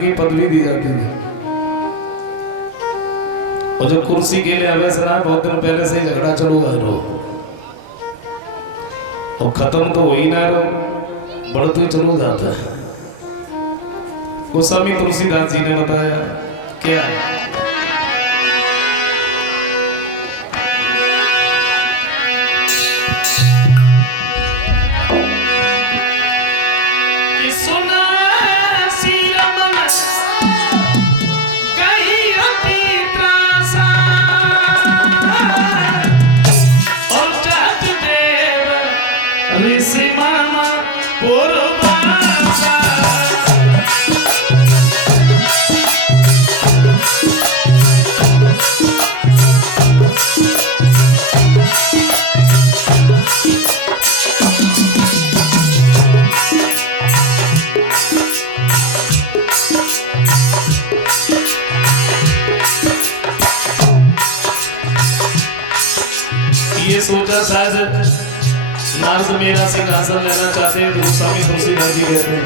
की पदवी दी जाती है। और जो कुर्सी के लिए अवैस रहा बहुत दिन पहले से ही झगड़ा चलो रो और खत्म तो हो ही ना रो बढ़ते चलो जाता है। गोस्वामी तुलसीदास जी ने बताया क्या ये सोचा शायद नारद मेरा सिंहासन लेना चाहते हैं तो गोस्वामी तुलसीदास जी कहते हैं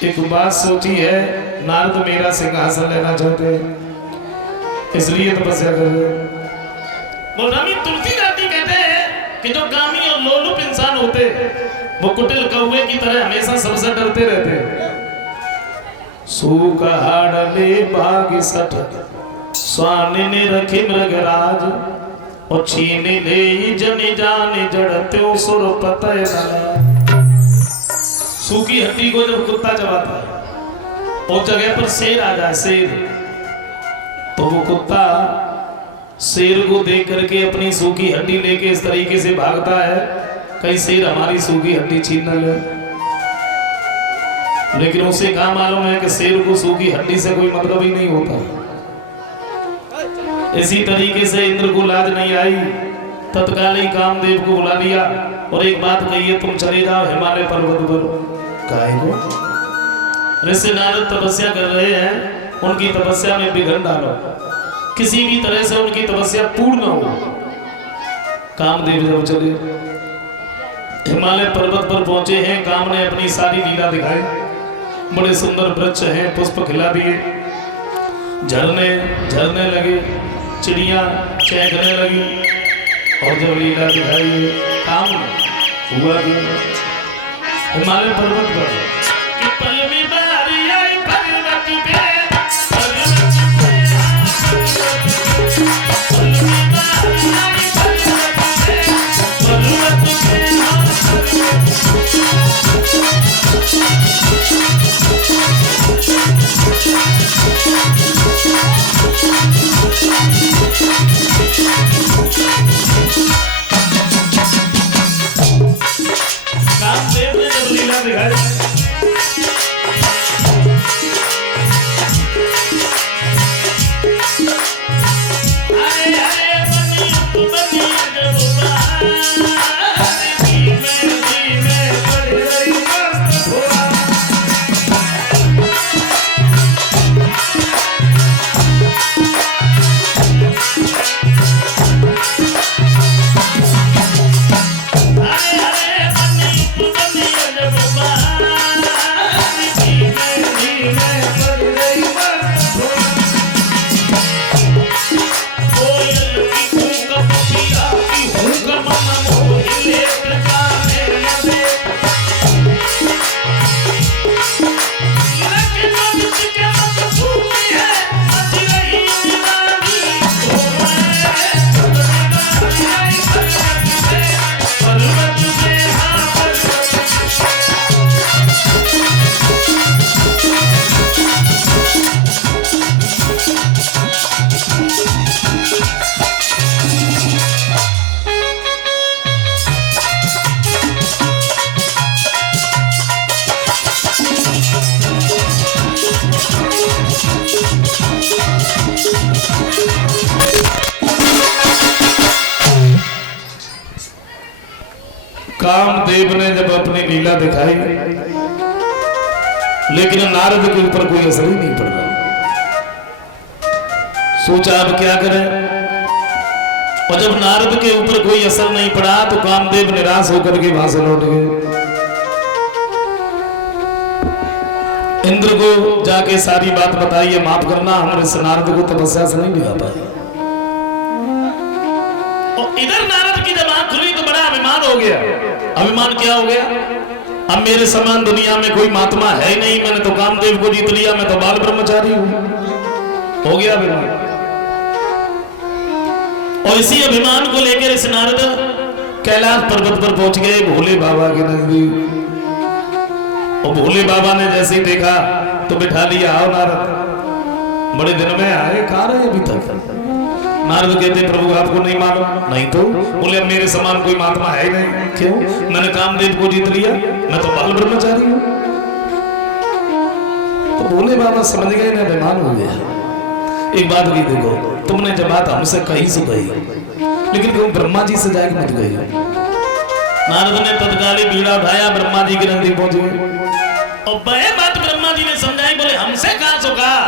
एक बात सोची है नारद मेरा सिंहासन लेना चाहते हैं इसलिए तपस्या कर रहे हैं। गोस्वामी तुलसीदास जी कहते हैं कि जो कामी और लोलुप इंसान होते वो कुटिल कौवे की तरह हमेशा सबसे डरते रहते। सूखाड़े बाग सठ स्वाने ने रखे मृगराज और छीने ले जने जाने जड़ते सुर पतय न। सूखी हड्डी को जब कुत्ता चबाता है उस जगह पर शेर आ जाए शेर तो वो कुत्ता शेर को देख करके अपनी सूखी हड्डी लेके इस तरीके से भागता है कहीं शेर हमारी सूखी हड्डी छीन न ले। लेकिन उसे कहा मालूम है कि शेर को सूखी हड्डी से कोई मतलब ही नहीं होता। इसी तरीके से इंद्र को लाज नहीं आई तत्काल ही कामदेव को बुला लिया और एक बात कही है तुम चले जाओ हिमालय पर्वत पर। काहे को ऋषि नारद तपस्या कर रहे हैं उनकी तपस्या में विघ्न डालो किसी भी तरह से उनकी तपस्या पूर्ण हो। कामदेव जब चले हिमालय पर्वत पर पहुंचे हैं काम ने अपनी सारी लीला दिखाई। बड़े सुंदर वृक्ष हैं पुष्प खिला दिए झरने झरने लगे चिड़िया चहकने लगी और जब लीला दिखाई काम हुआ हिमालय पर्वत पर Bye. कामदेव ने जब अपनी लीला दिखाई, लेकिन नारद के ऊपर कोई असर ही नहीं पड़ रहा। सोचा अब क्या करें, और जब नारद के ऊपर कोई असर नहीं पड़ा तो कामदेव निराश होकर के वहां से लौट गए। इंद्र को जाके सारी बात बताई, माफ करना हमारे इस नारद को तपस्या से नहीं दिला पाए। और इधर नारद की जब आंख खुली तो बड़ा अभिमान हो गया। अभिमान क्या हो गया, अब मेरे समान दुनिया में कोई महात्मा है ही नहीं, मैंने तो कामदेव को जीत लिया, मैं तो बाल ब्रह्मचारी हूं, हो गया अभिमान। और इसी अभिमान को लेकर इस नारद कैलाश पर्वत पर पहुंच गए भोले बाबा के नजदीक। और भोले बाबा ने जैसे ही देखा तो बिठा लिया, आओ नारद, बड़े दिन में आए, कहां रहे अभी तक। नारद कहते प्रभु आपको नहीं मालूम? नहीं तो बोले अब मेरे समान कोई महात्मा है नहीं। क्यों? मैंने कामदेव को जीत लिया, मैं तो बाल ब्रह्मचारी हूं। तो भोले बाबा समझ गए ना, अभिमान हो गया। एक बात की देखो, तुमने जब बात हमसे कही सो कही, लेकिन क्यों ब्रह्मा जी से जाके मत गई। नारद ने तत्काली बीड़ा उठाया, ब्रह्मा जी के नजदीक पहुंचे और वह बात ब्रह्मा जी ने समझाई। बोले हमसे कहां सो कहा,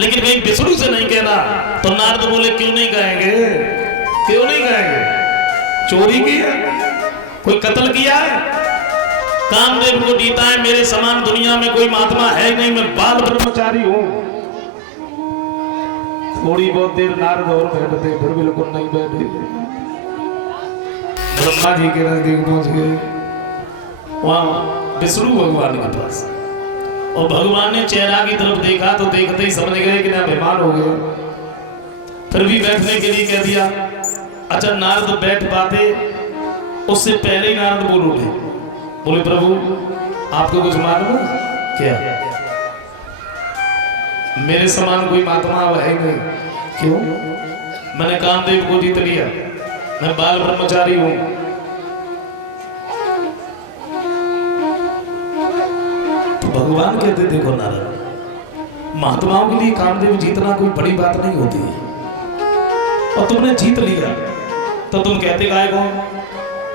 लेकिन भाई विष्णु से नहीं कहना। तो नारद बोले क्यों नहीं कहेंगे, क्यों नहीं कहेंगे? चोरी की है, कोई कत्ल किया है, कामदेव को जीता है, मेरे समान दुनिया में कोई महात्मा है नहीं, मैं बाल ब्रह्मचारी हूं। थोड़ी बहुत देर नारद और बैठते, फिर बिल्कुल नहीं बैठे। ब्रह्मा जी के नजदीक पहुंच गए, वहां विष्णु भगवान के पास। और भगवान ने चेहरा की तरफ देखा तो देखते ही समझ गए कि ना अभिमान हो गया। फिर भी बैठने के लिए कह दिया। अच्छा नारद बैठ पाते, उससे पहले ही नारद बोल उठे, बोले प्रभु आपको कुछ मालूम है क्या? मेरे समान कोई महात्मा है नहीं। क्यों? मैंने कामदेव को जीत लिया, मैं बाल ब्रह्मचारी हूं। तो भगवान कहते देखो नारद, महात्माओं के लिए कामदेव जीतना कोई बड़ी बात नहीं होती है, और तुमने जीत लिया तो तुम कहते काय को?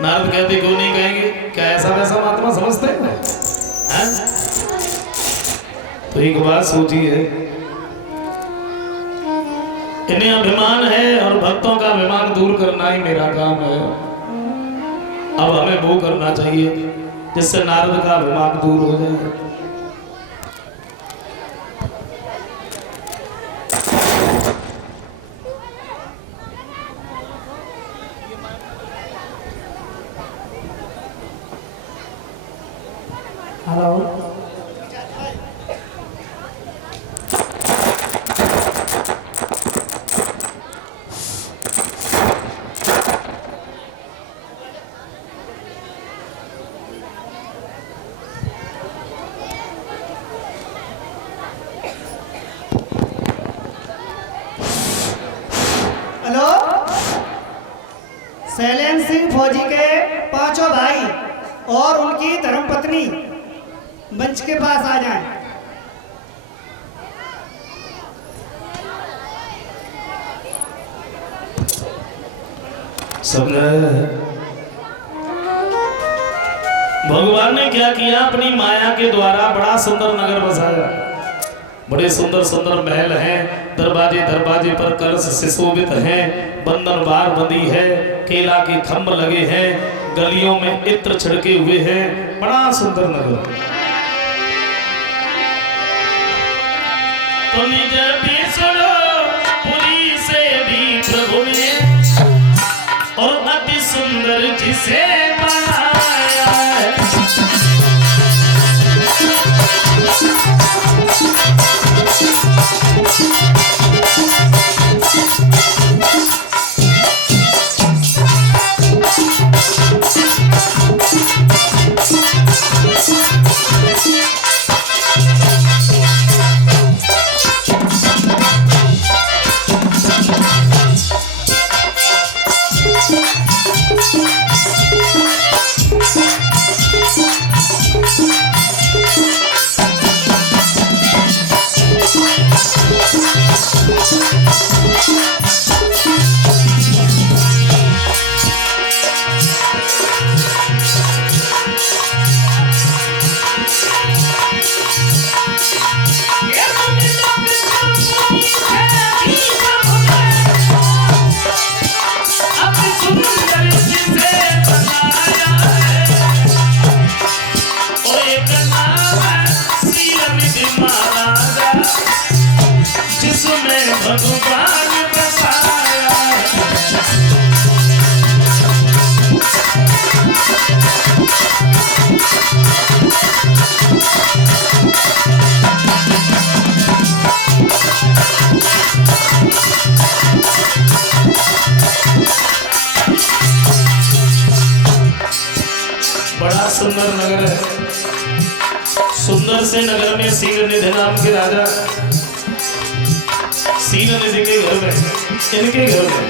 नारद कहते क्यों नहीं कहेंगे, क्या ऐसा वैसा महात्मा समझते हैं? तो एक बात सोचिए, इन्हें अभिमान है और भक्तों का अभिमान दूर करना ही मेरा काम है। अब हमें वो करना चाहिए जिससे नारद का अभिमान दूर हो जाए। हेलो शैलेंद्र सिंह फौजी के पांचों भाई और उनकी धर्मपत्नी मंच के पास आ जाएं। भगवान ने क्या किया, अपनी माया के द्वारा बड़ा सुंदर नगर बसाया। बड़े सुंदर सुंदर महल हैं, दरवाजे दरवाजे पर कलश सुशोभित हैं, बंधन बार बंदी है, केला के खंभ लगे हैं, गलियों में इत्र छिड़के हुए हैं, बड़ा सुंदर नगर। तो निज भी सुनो पुरी से भी प्रभु ने, और अति सुंदर जिसे बनाया है। बड़ा सुंदर नगर है। सुंदर से नगर में शीलनिधि नाम के राजा, शीलनिधि के घर में, इनके घर में